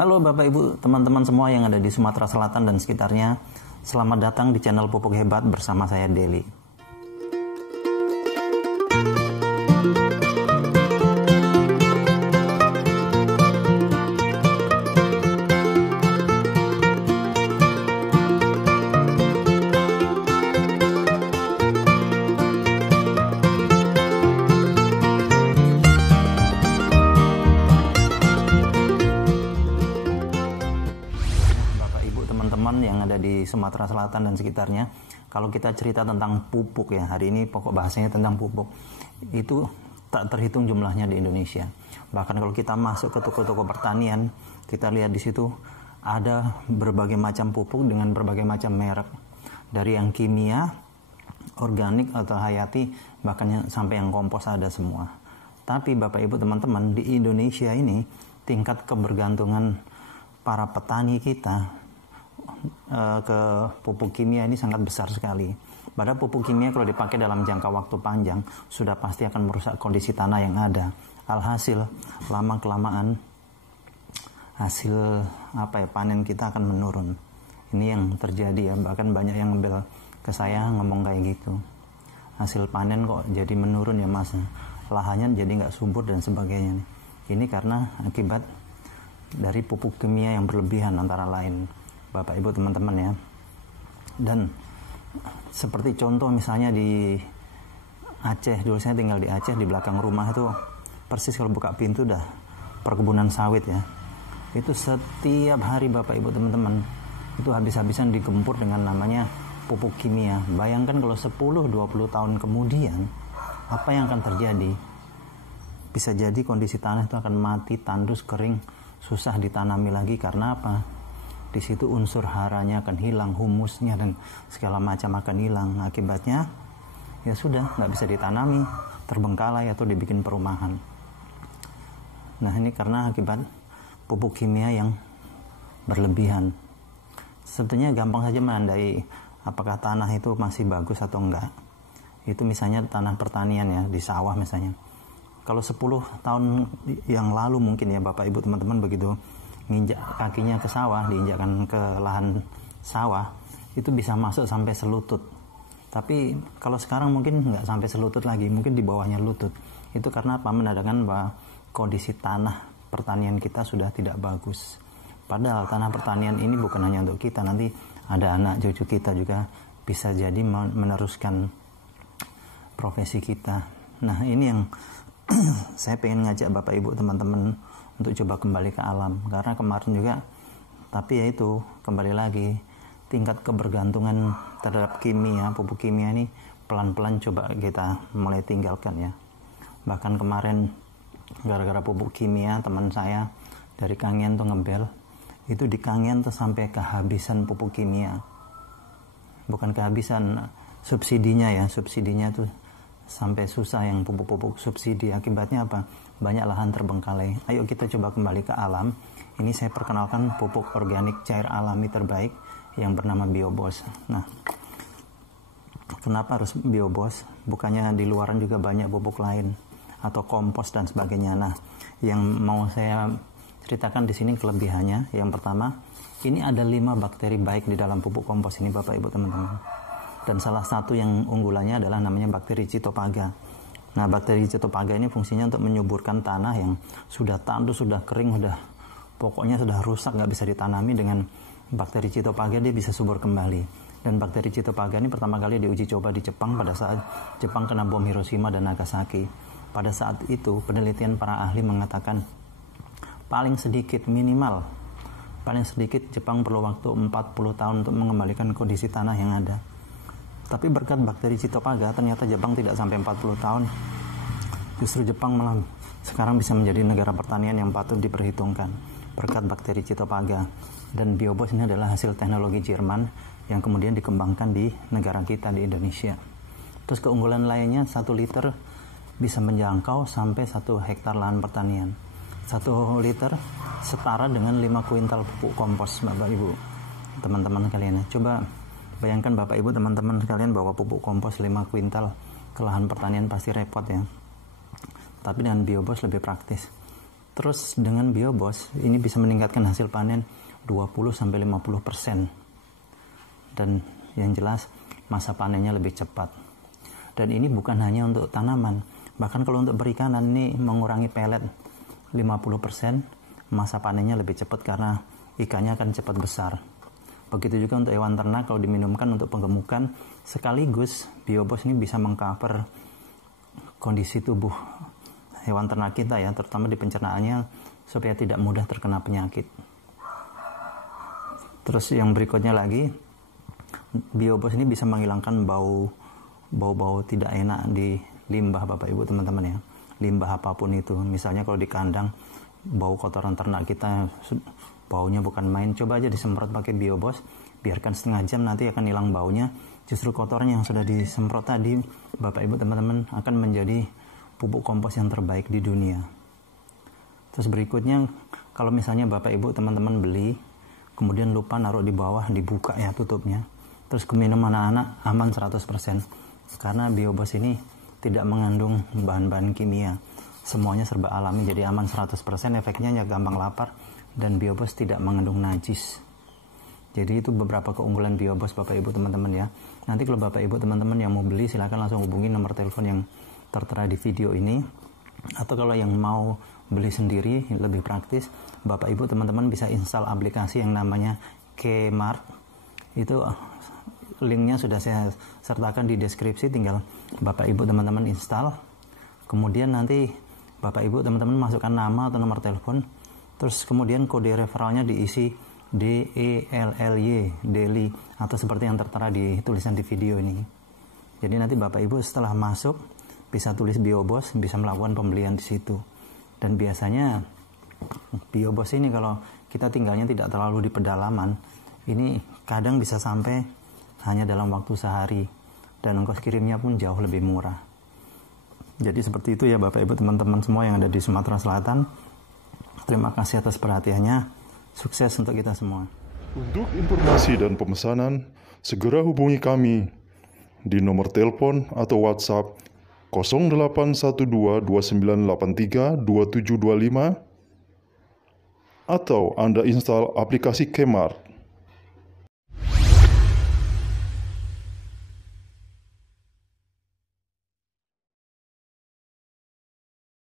Halo Bapak Ibu, teman-teman semua yang ada di Sumatera Selatan dan sekitarnya. Selamat datang di channel Pupuk Hebat bersama saya Deli. Teman-teman yang ada di Sumatera Selatan dan sekitarnya, kalau kita cerita tentang pupuk ya, hari ini pokok bahasanya tentang pupuk, itu tak terhitung jumlahnya di Indonesia. Bahkan kalau kita masuk ke toko-toko pertanian, kita lihat di situ ada berbagai macam pupuk dengan berbagai macam merek, dari yang kimia, organik atau hayati, bahkan sampai yang kompos ada semua. Tapi Bapak Ibu teman-teman, di Indonesia ini tingkat kebergantungan para petani kita ke pupuk kimia ini sangat besar sekali. Padahal pupuk kimia kalau dipakai dalam jangka waktu panjang sudah pasti akan merusak kondisi tanah yang ada. Alhasil lama kelamaan hasil panen kita akan menurun. Ini yang terjadi ya, bahkan banyak yang ngambil ke saya ngomong kayak gitu. Hasil panen kok jadi menurun ya Mas, lahannya jadi nggak subur dan sebagainya. Ini karena akibat dari pupuk kimia yang berlebihan antara lain, Bapak Ibu teman-teman ya. Dan seperti contoh misalnya di Aceh, dulu saya tinggal di Aceh, di belakang rumah itu persis kalau buka pintu dah perkebunan sawit ya. Itu setiap hari Bapak Ibu teman-teman itu habis-habisan digempur dengan namanya pupuk kimia. Bayangkan kalau 10-20 tahun kemudian apa yang akan terjadi? Bisa jadi kondisi tanah itu akan mati, tandus, kering, susah ditanami lagi. Karena apa? Di situ unsur haranya akan hilang, humusnya dan segala macam akan hilang. Akibatnya ya sudah nggak bisa ditanami, terbengkalai atau dibikin perumahan. Nah ini karena akibat pupuk kimia yang berlebihan. Sebetulnya gampang saja menandai apakah tanah itu masih bagus atau enggak. Itu misalnya tanah pertanian ya, di sawah misalnya. Kalau 10 tahun yang lalu mungkin ya Bapak Ibu teman-teman begitu nginjak kakinya ke sawah, diinjakkan ke lahan sawah, itu bisa masuk sampai selutut. Tapi kalau sekarang mungkin nggak sampai selutut lagi, mungkin di bawahnya lutut. Itu karena apa? Menandakan bahwa kondisi tanah pertanian kita sudah tidak bagus. Padahal tanah pertanian ini bukan hanya untuk kita, nanti ada anak cucu kita juga bisa jadi meneruskan profesi kita. Nah ini yang saya pengen ngajak Bapak Ibu teman-teman untuk coba kembali ke alam. Karena kemarin juga, tapi ya itu kembali lagi, tingkat kebergantungan terhadap kimia, pupuk kimia ini pelan-pelan coba kita mulai tinggalkan ya. Bahkan kemarin gara-gara pupuk kimia, teman saya dari Kangen tuh ngebel, itu di Kangen tuh sampai kehabisan pupuk kimia. Bukan kehabisan, subsidinya ya, subsidinya tuh sampai susah yang pupuk-pupuk subsidi. Akibatnya apa? Banyak lahan terbengkalai. Ayo kita coba kembali ke alam. Ini saya perkenalkan pupuk organik cair alami terbaik yang bernama Biobos. Nah, kenapa harus Biobos? Bukannya di luaran juga banyak pupuk lain atau kompos dan sebagainya. Nah, yang mau saya ceritakan di sini kelebihannya. Yang pertama, ini ada 5 bakteri baik di dalam pupuk kompos ini Bapak Ibu teman-teman. Dan salah satu yang unggulannya adalah namanya bakteri Cytophaga. Nah, bakteri Cytophaga ini fungsinya untuk menyuburkan tanah yang sudah tandus, sudah kering, pokoknya sudah rusak, nggak bisa ditanami. Dengan bakteri Cytophaga dia bisa subur kembali. Dan bakteri Cytophaga ini pertama kali diuji coba di Jepang pada saat Jepang kena bom Hiroshima dan Nagasaki. Pada saat itu penelitian para ahli mengatakan paling sedikit Jepang perlu waktu 40 tahun untuk mengembalikan kondisi tanah yang ada. Tapi berkat bakteri Cytophaga ternyata Jepang tidak sampai 40 tahun. Justru Jepang malah sekarang bisa menjadi negara pertanian yang patut diperhitungkan berkat bakteri Cytophaga. Dan Biobos ini adalah hasil teknologi Jerman yang kemudian dikembangkan di negara kita di Indonesia. Terus keunggulan lainnya 1 liter bisa menjangkau sampai 1 hektar lahan pertanian. 1 liter setara dengan 5 kuintal pupuk kompos Bapak Ibu teman-teman kalian. Coba bayangkan Bapak Ibu teman-teman sekalian bawa pupuk kompos 5 kuintal ke lahan pertanian pasti repot ya. Tapi dengan Biobos lebih praktis. Terus dengan BioBoss ini bisa meningkatkan hasil panen 20-50%. Dan yang jelas masa panennya lebih cepat. Dan ini bukan hanya untuk tanaman, bahkan kalau untuk perikanan ini mengurangi pelet 50%, masa panennya lebih cepat karena ikannya akan cepat besar. Begitu juga untuk hewan ternak, kalau diminumkan untuk penggemukan, sekaligus BioBoss ini bisa mengcover kondisi tubuh hewan ternak kita ya, terutama di pencernaannya, supaya tidak mudah terkena penyakit. Terus yang berikutnya lagi, BioBoss ini bisa menghilangkan bau tidak enak di limbah Bapak Ibu teman-teman ya. Limbah apapun itu, misalnya kalau di kandang bau kotoran ternak kita baunya bukan main, coba aja disemprot pakai BioBoss, biarkan setengah jam, nanti akan hilang baunya. Justru kotoran yang sudah disemprot tadi Bapak Ibu teman-teman akan menjadi pupuk kompos yang terbaik di dunia. Terus berikutnya, kalau misalnya Bapak Ibu teman-teman beli kemudian lupa naruh di bawah, dibuka ya tutupnya, terus keminum anak-anak, aman 100%, karena BioBoss ini tidak mengandung bahan-bahan kimia, semuanya serba alami, jadi aman 100%. Efeknya ya gampang lapar, dan BioBoss tidak mengandung najis. Jadi itu beberapa keunggulan BioBoss Bapak Ibu teman-teman ya. Nanti kalau Bapak Ibu teman-teman yang mau beli, silakan langsung hubungi nomor telepon yang tertera di video ini. Atau kalau yang mau beli sendiri lebih praktis, Bapak Ibu teman-teman bisa install aplikasi yang namanya Kmart. Itu linknya sudah saya sertakan di deskripsi, tinggal Bapak Ibu teman-teman install. Kemudian nanti Bapak Ibu teman-teman masukkan nama atau nomor telepon, terus kemudian kode referralnya diisi DELLY, daily, atau seperti yang tertera di tulisan di video ini. Jadi nanti Bapak Ibu setelah masuk bisa tulis BioBoss, bisa melakukan pembelian di situ. Dan biasanya BioBoss ini kalau kita tinggalnya tidak terlalu di pedalaman, ini kadang bisa sampai hanya dalam waktu sehari, dan ongkos kirimnya pun jauh lebih murah. Jadi seperti itu ya Bapak Ibu teman-teman semua yang ada di Sumatera Selatan. Terima kasih atas perhatiannya. Sukses untuk kita semua. Untuk informasi dan pemesanan, segera hubungi kami di nomor telepon atau WhatsApp 081229832725, atau Anda install aplikasi Kmart.